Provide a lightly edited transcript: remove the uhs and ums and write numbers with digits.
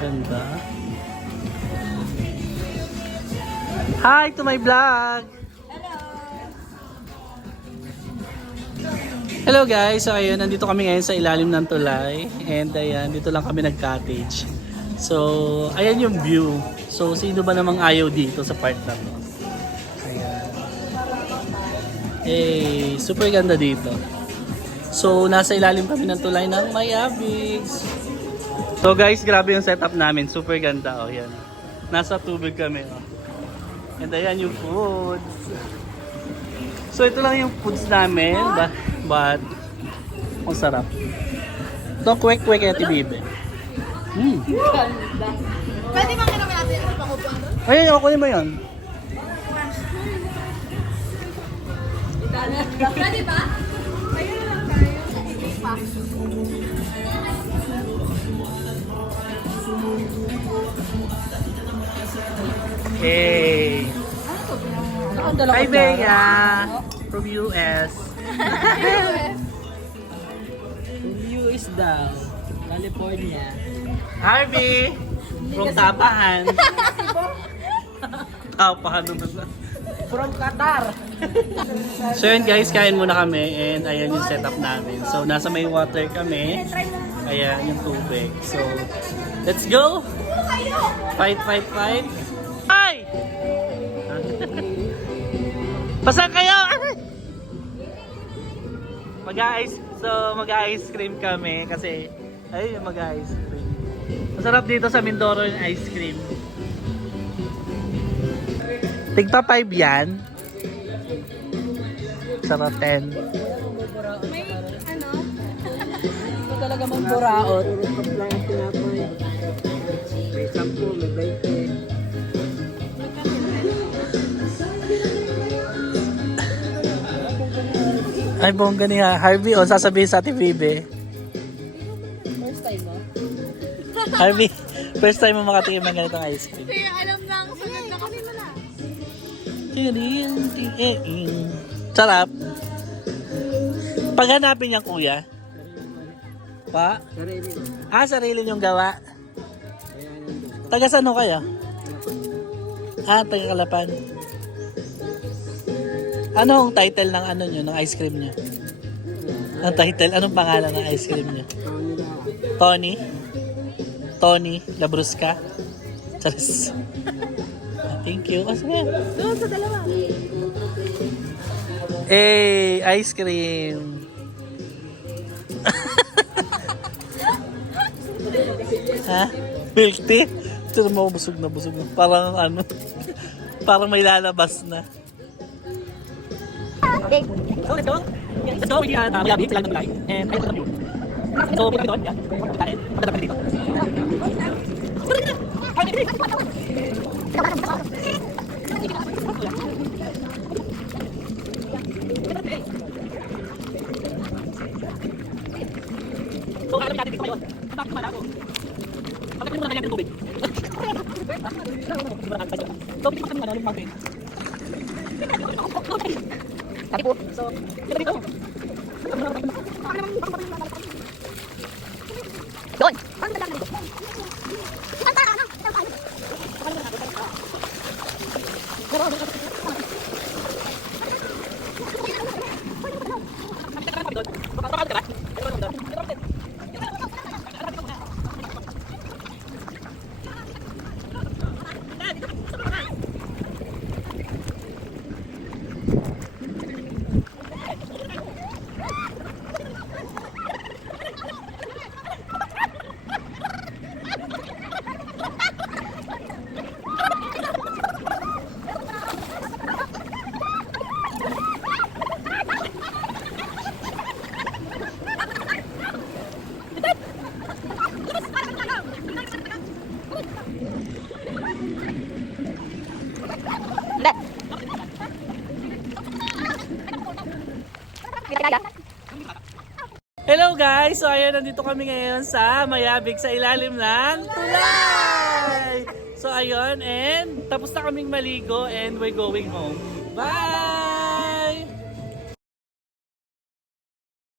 Ganda. Hi to my vlog! Hello guys! So ayun, nandito kami ngayon sa ilalim ng tulay. And ayan, dito lang kami nag-cottage. So, ayan yung view. So, sino ba namang ayaw dito sa part na to? Ayan. Hey, super ganda dito. So, nasa ilalim kami ng tulay ng Mayabigs. So guys, grabe yung setup namin. Super ganda. Oh, yan. Nasa tubig kami. Oh. And ayan yung foods. So, ito lang yung foods namin. But ang sarap. Ito, kwek-kwek at ibibe. Pwede bang kinamin natin yung pangupuan doon? Ay, okay mo yun. Pwede ba? Ayun na lang tayo. Hey! Hi, Bea! From US. US daw, California. Harvey! From Tapahan. Tapahan naman. From Qatar. So yun guys, kain muna kami and ayan yung setup namin. So nasa may water kami. Ayan yung tubig. So let's go! Fight, fight, fight! Ay! Pasan kayo! Mag-ice cream kami kasi ayun mag-ice cream. Masarap dito sa Mindoro yung ice cream. Tigpa 5 yan. Sarap 10. May ano? Ito talaga mong buraot. May 10, may 20. Ay, bongga niya. Harvey, o sasabihin sa Ate Vibe. First time mo? Harvey, first time mo makatikim ng ganitong ice cream. Hindi, alam lang. Sunod na kami mo na. Sarap. Paghanapin niya kuya. Pa? Sarili ko. Sarili niyong gawa. Taga saan ho kayo? Taga Kalapan. Ano ang title ng ano niyo, ng ice cream niyo? Ang title, anong pangalan ng ice cream niyo? Tony? Tony Labrusca? Charis. Thank you. Asa yan? Doon sa dalawa. Hey, ice cream. Ha? Milk tea? Ito mo, busog na. Parang ano, parang may lalabas na. So let's go. Let's go with the Mayabigs, lang ng tulay. And ayun sa view. So punta kami doon. Yan. Kain. Punta kami dito. So kami natin dito ngayon. Bakit naman ako? Bakit mo na kanya ng tubig? So dito kami naman ng mountain. Sabi po. So, dito. Doon. Ang dalang dito. Ang tara na. Hello guys! So ayun, nandito kami ngayon sa Mayabig sa ilalim ng tulay! So ayun, and tapos na kaming maligo and we're going home. Bye!